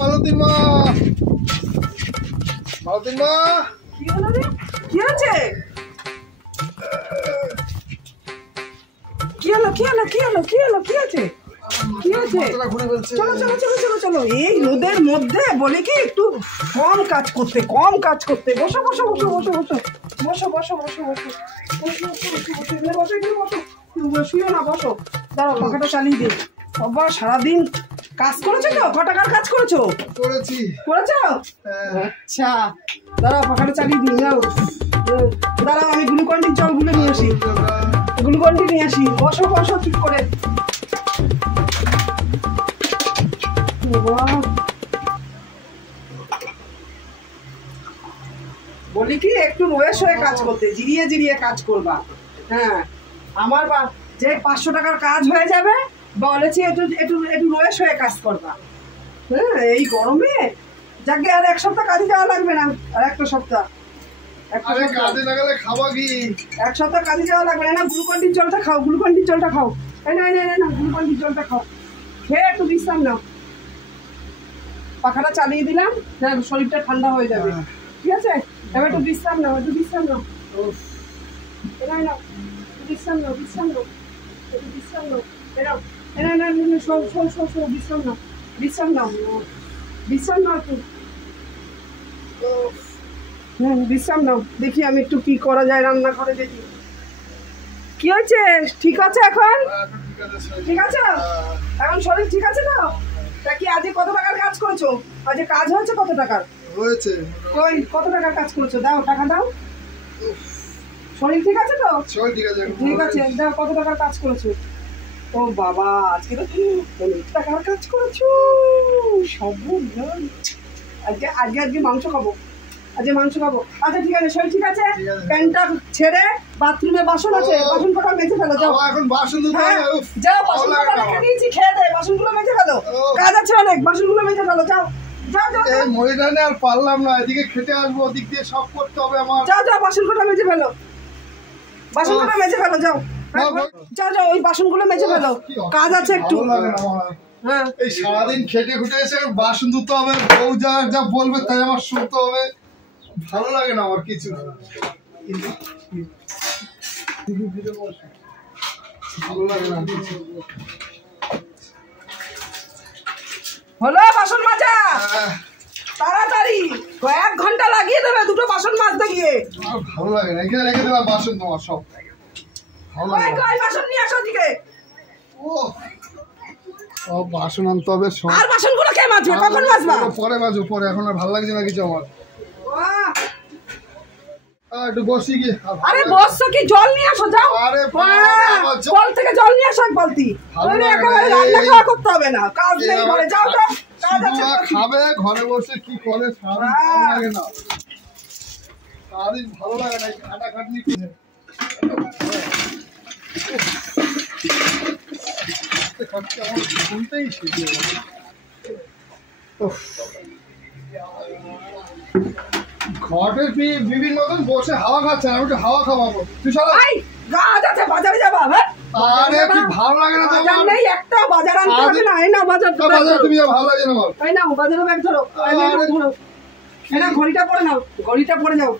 মালতী মা, মালতী মা, কি হলো রে? কি হচ্ছে? কি হলো? কি হলো? কি হলো? কি হলো? কি আছে? কি হয়েছে? চলো চলো চলো চলো চলো। এই রোদের মধ্যে বলি কি একটু কম কাজ করতে, কম কাজ করতে। বসো বসো বসো বসো বসো বসো বসো বসো বসো বসো বসো এখানে বসো, এখানে বসো। শুয়েও না, বসো। দাঁড়াও, পাখাটা চালিয়ে দিই। বাবা সারাদিন কাজ করেছো তো? ক টাকার কাজ করেছো? করেছি। করেছো? আচ্ছা, দাঁড়াও পাখাটা চালিয়ে দিই। দাঁড়াও, আমি গ্লুকন্ডির জল গুলে নিয়ে আসি। গ্লুকন্ডি নিয়ে আসি। বসো বসো চুপ করে। বলি কি একটু রয়েস হয়ে কাজ করতে, জিরিয়ে জিরিয়ে কাজ করবা। হ্যাঁ, আমার বা যে 500 টাকার কাজ হয়ে যাবে বলেছি একটু একটু একটু রয়েস হয়ে কাজ করবা। হ্যাঁ, এই গরমে যাকে আর এক সপ্তাহ কাজে যাওয়া লাগবে না। আর একটা সপ্তাহ কাজে লাগালে খাওয়া কি? এক সপ্তাহ কাজে যাওয়া লাগবে না। গ্লুকন্ডির জলটা খাও, গ্লুকন্ডির জলটা খাও। এই না না না, গ্লুকন্ডির জলটা খাও, খেয়ে একটু বিশ্রাম নাও। পাখাটা চালিয়ে দিলাম, শরীরটা ঠান্ডা হয়ে যাবে। ঠিক আছে, এবার একটু বিশ্রাম নাও, একটু বিশ্রাম নাও। এরাই নাও, বিশ্রাম নাও, বিশ্রাম নাও, একটু বিশ্রাম নাও। এরাও এরা না, শো শো শো শো, বিশ্রাম নাও, বিশ্রাম নাও, বিশ্রাম নাও একটু। বিশ্রাম নাও। দেখি আমি একটু কি করা যায় রান্না করে, দেখি কি হয়েছে। ঠিক আছে এখন? ঠিক আছে এখন? শরীর ঠিক আছে তো? তা কি আজকে কত টাকার কাজ করেছো? আজকে কাজ হয়েছে কত টাকার? হয়েছে। ওই কত টাকার কাজ করেছো? দাও, টাকা দাও। শরীর ঠিক আছে তো? ঠিক আছে, ঠিক আছে, দাও। কত টাকার কাজ করেছো? ও বাবা, আজকে তো অনেক টাকার কাজ করেছো। সব আজকে আজকে আজকে মাংস খাবো, আজকে মাংস খাবো। আচ্ছা ঠিক আছে, শরীর ঠিক আছে? প্যান্টটা ছেড়ে বাথরুমে বাসন আছে, বাসন কটা মেজে ফেলো যাও। এখন বাসন ধুতে হ্যাঁ হবে। যাও, বাসন কটা রেখে দিয়েছি, খেয়ে দে, বাসনগুলো মেজে ফেলো। কাজ আছে অনেক, বাসনগুলো মেজে ফেলো যাও। যাও যাও এই মহিলানে আর পারলাম না, এদিকে খেতে আসবো, ওদিক দিয়ে সব করতে হবে আমার। যাও যাও, বাসন কটা মেজে ফেলো, বাসন কটা মেজে ফেলো যাও। যাও যাও, ওই বাসনগুলো মেজে ফেলো, কাজ আছে একটু। হ্যাঁ, এই সারাদিন খেটে খুটে এসে বাসন ধুতে হবে, বউ যা যা বলবে তাই আমার শুনতে হবে। ভালো লাগে না আমার কিছু। ভালো লাগে না কিছু। হলো বাসন মাজা? তাড়াতাড়ি 1 ঘন্টা লাগিয়ে দেবে দুটো বাসন মাজতে গিয়ে। ভালো লাগে না, এখানে রেখে দিলাম বাসন তোমার সব। ভালো লাগে না। কই বাসন নিয়ে আসো দিকে। ও বাসন আনতে হবে সব। আর বাসনগুলো কে মাজবে? কখন মাজবা? পরে মাজো, পরে। এখন আর ভালো লাগছে না কিছু আমার। একটু বসি গিয়ে। আরে বসছো কি? জল নিয়ে আসো যাও। আরে কল থেকে জল নিয়ে আসো এক বালতি। একেবারে রান্না খাওয়া করতে হবে না, কাজ নেই ঘরে। যাও যাও, কাজ আছে। খাবে ঘরে বসে কি করে? সারাদিন ভালো লাগে না, সারাদিন ভালো লাগে না, খাটাখাটনি করে। শুনতেই শিখে গেছে। ঘরের বিভিন্ন মতন বসে হাওয়া খাচ্ছে, আমি একটু হাওয়া খাওয়াবো। তুই চলো। কাজ আছে, বাজারে যাবা? আরে কি ভালো লাগে না বাজার নেই একটা, বাজার আনতে হবে না। এই না বাজার, তুমি ভালো লাগে না আমার। এই না বাজারে ব্যাগ ধরো, এই না ঘড়িটা পরে নাও, ঘড়িটা পরে যাও।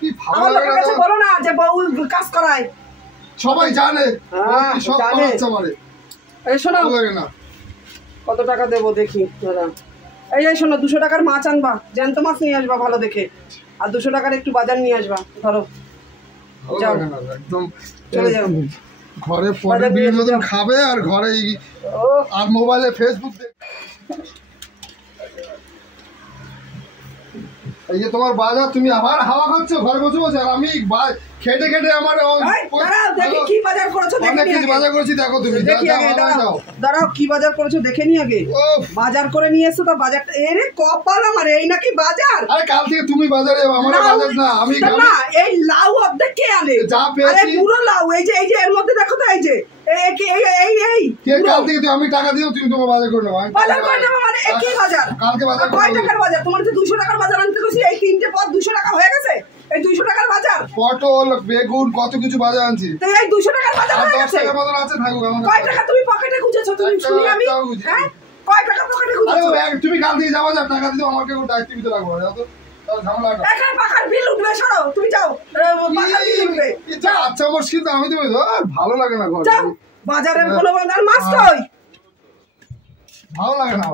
কি ভালো আমার লাগে লোকের কাছে বলো না যে বউ কাজ করায়। সবাই জানে, সব জানে। আমারে। এই শোনো, ভালো লাগে না। কত টাকা দেবো দেখি দাদা? এই শোনো, 200 টাকার মাছ আনবা, জ্যান্ত মাছ নিয়ে আসবা ভালো দেখে। আর 200 টাকার একটু বাজার নিয়ে আসবা। ধরো, যাও। একদম চলে যাও ঘরে। পরে বিভিন্ন মতন খাবে আর ঘরে আর মোবাইলে ফেসবুক দেখবে। এই যে তোমার বাজার, তুমি আবার হাওয়া খাচ্ছ ঘরে বসে বসে। আর আমি খেটে খেটে আমার দেখি কি বাজার করেছো, দেখে অনেক কিছু বাজার করেছি, দেখো তুমি। দাঁড়াও, কি বাজার করেছো দেখে নি আগে। বাজার করে নিয়ে এসছো তো বাজারটা। এরে কপাল আমার, এই নাকি বাজার? আরে কাল থেকে তুমি বাজারে, আমার বাজার না। আমি না, এই লাউ অর্ধেক কে আনে? যা পেয়েছি পুরো লাউ। এই যে এর মধ্যে দেখো তো, এই যে কাল থেকে আমি টাকা দিও, তুমি তোমার বাজার করে নেবো। বাজার করে নেবো মানে কি বাজার? কালকে বাজার। কয় টাকার বাজার? তোমার তো 200 টাকার বাজার আনতে গেছি, এই 3টে পদ 200 টাকা হয়ে গেছে। এই 200 টাকার বাজার, পটল, বেগুন, কত কিছু বাজার আনছি। তো এই 200 টাকার বাজার হয়ে গেছে। 10 টাকা বাজার আছে, থাকুক। কয় টাকা তুমি পকেটে গুছেছো? তুমি শুনি আমি। হ্যাঁ, কয় টাকা পকেটে গুছেছো? তুমি কাল দিয়ে যাওয়া যাক, টাকা দিতে আমাকে দায়িত্ব দিতে লাগবে না, যাও তো। ঝামেলা এখানে পাখার বিল উঠবে, সরো তুমি যাও, পাখার বিল উঠবে। আচ্ছা মুশকিল তো আমি দেবো, ভালো লাগে না ঘরে, যাও বাজারের কোনো বাজার মাছ কই, ভালো লাগে না।